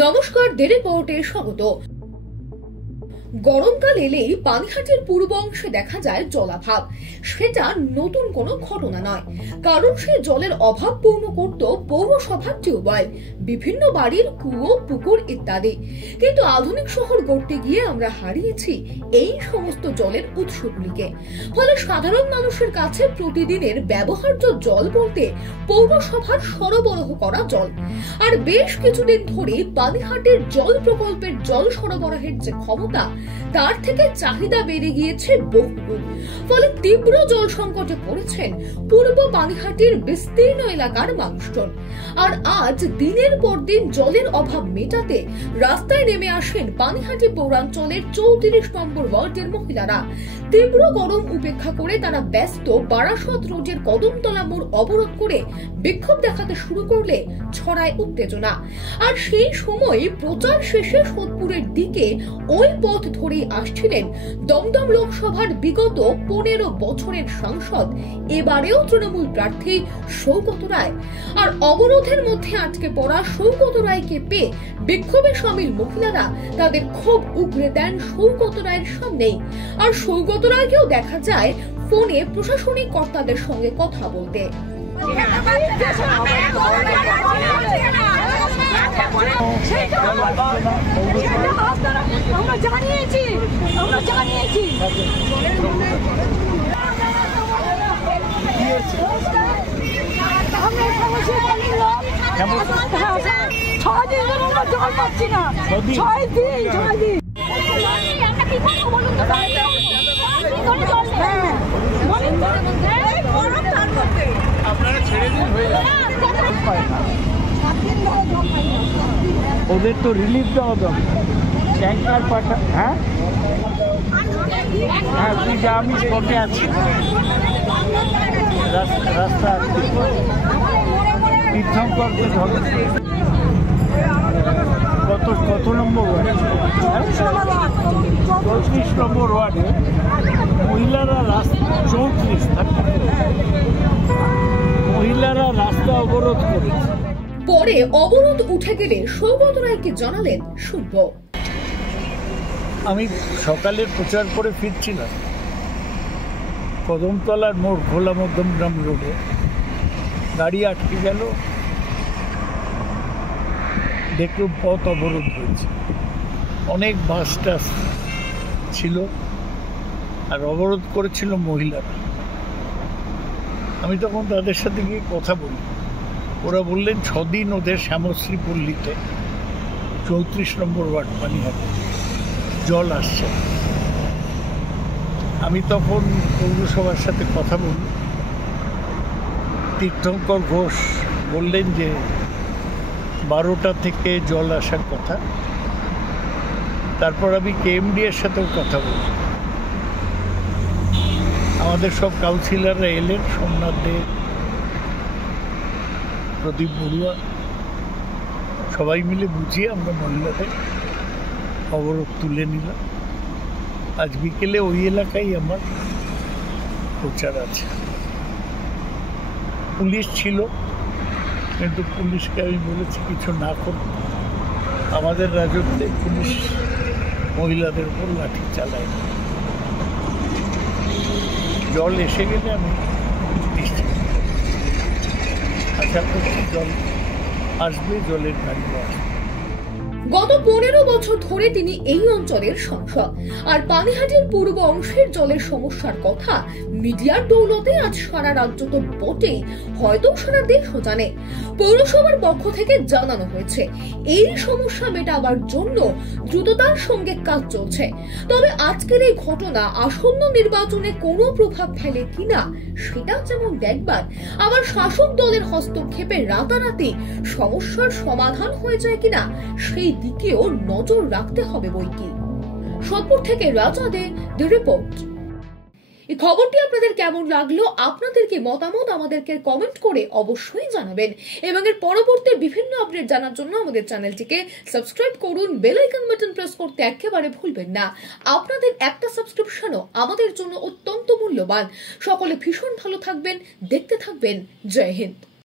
নমস্কার, দ্য রিপোর্টে স্বাগত। গরমকাল এলেই পানিহাটির পূর্ব অংশে দেখা যায় জলাভাব। সেটা নতুন কোনো ঘটনা নয়, কারণ সেই জলের অভাব পূর্ণ করত পৌরসভার টিউবওয়েল, বিভিন্ন বাড়ির কুয়ো, পুকুর ইত্যাদি। কিন্তু আধুনিক শহর গড়তে গিয়ে আমরা হারিয়েছি এই সমস্ত জলের উৎসগুলিকে। ফলে সাধারণ মানুষের কাছে প্রতিদিনের ব্যবহার্য জল বলতে পৌরসভার সরবরাহ করা জল। আর বেশ কিছুদিন ধরে পানিহাটির জল প্রকল্পের জল সরবরাহের যে ক্ষমতা, তার থেকে চাহিদা বেড়ে গিয়েছে বহুগুণ। ফলে তীব্র জল সংকটে পড়েছেন পূর্ব পানিহাটির বিস্তীর্ণ এলাকার মানুষজন। আর আজ দিনের পর দিন জলের অভাব মেটাতে রাস্তায় নেমে আসেন পানিহাটি পৌরাঞ্চলের 34 নম্বর ওয়ার্ডের মহিলারা। তীব্র গরম উপেক্ষা করে তারা ব্যস্ত বারাসত রোডের কদমতলা মোড় অবরোধ করে বিক্ষোভ দেখাতে শুরু করলে ছড়ায় উত্তেজনা। আর সেই সময় প্রচার শেষে সোদপুরের দিকে ওই পথ ধরেই আসছিলেন দমদম লোকসভার বিগত 15 বছরের সাংসদ, এবারেও তৃণমূল প্রার্থী সৌগত রায়। আর অবরোধের মধ্যে আটকে পড়া সৌগত রায়কে পেয়ে বিক্ষোভে সামিল মহিলারা তাদের ক্ষোভ উগরে দেন সৌগত রায়ের সামনেই। আর সৌগত রায়কেও দেখা যায় ফোনে প্রশাসনিক কর্তাদের সঙ্গে কথা বলতে। আমরা জানিয়েছি জল পাচ্ছি না, 6 দিন। আপনারা ছেড়ে দিন, হয়ে যাবে। ওদের তো রিলিফ দেওয়া দরকার, ট্যাঙ্কার পাঠা। হ্যাঁ হ্যাঁ, তুই যা, আমি স্পটে আছি। রাস্তা তীর্থঙ্করকে ধরো। কত নম্বর ওয়ার্ড? 34 নম্বর ওয়ার্ডে মহিলারা মহিলারা রাস্তা অবরোধ করেছে। পরে অবরোধ উঠে গেলে সৌগত রায়কে জানালেন শুনব। আমি সকালের প্রচার করে ফিরছিলাম কদমতলার মোড় ভোলা মধ্যমগ্রাম রোডে, গাড়ি আটকে গেল, দেখলাম পথ অবরোধ হয়েছে। অনেক বাস টাস ছিল আর অবরোধ করেছিল মহিলারা। আমি তখন তাদের সাথে গিয়ে কথা বলি। ওরা বললেন 6 দিন ওদের শ্যামশ্রী পল্লীতে 34 নম্বর ওয়ার্ড পানিহাটি জল আসছে। আমি তখন পৌরসভার সাথে কথা বলি। তীর্থঙ্কর ঘোষ বললেন যে 12টা থেকে জল আসার কথা। তারপর আমি কেএমডি এর সাথেও কথা বলি। আমাদের সব কাউন্সিলররা এলেন, সোমনাথ দে, প্রদীপ বড়ুয়া, সবাই মিলে বুঝিয়ে আমরা মহিলাদের অবরোধ তুলে নিলাম। আজ বিকেলে ওই এলাকায় আমার প্রচার আছে। পুলিশ ছিল, কিন্তু পুলিশকে আমি বলেছি কিছু না করতে। আমাদের রাজত্বে পুলিশ মহিলাদের উপর লাঠি চালায়। জল এসে গেলে আমি নিশ্চিত আশা করছি জল আসবে, জলের গাড়িও আসবে। গত 15 বছর ধরে তিনি এই অঞ্চলের সাংসদ। আর পানিহাটির পূর্ব অংশের জলের সমস্যার কথা মিডিয়ার দৌলতে আজ সারা রাজ্য তো বটেই, হয়তো সারা দেশও জানে। পৌরসভার পক্ষ থেকে জানানো হয়েছে এই সমস্যা মেটাবার জন্য দ্রুততার সঙ্গে কাজ চলছে। তবে আজকের এই ঘটনা আসন্ন নির্বাচনে কোনো প্রভাব ফেলে কিনা সেটা যেমন দেখবার, আবার শাসক দলের হস্তক্ষেপে রাতারাতি সমস্যার সমাধান হয়ে যায় কিনা সেই দিকেও নজর রাখতে হবে বইকি। সোদপুর থেকে রাজা দে, দ্য রিপোর্ট। এই খবরটি আপনাদের কেমন লাগলো, আপনাদেরকে মতামত আমাদেরকে কমেন্ট করে অবশ্যই জানাবেন। এবং এর পরবর্তী বিভিন্ন আপডেট জানার জন্য আমাদের চ্যানেলটিকে সাবস্ক্রাইব করুন, বেল আইকন বাটন প্রেস করতে একেবারে ভুলবেন না। আপনাদের একটা সাবস্ক্রিপশনও আমাদের জন্য অত্যন্ত মূল্যবান। সকলে ভীষণ ভালো থাকবেন, দেখতে থাকবেন। জয় হিন্দ।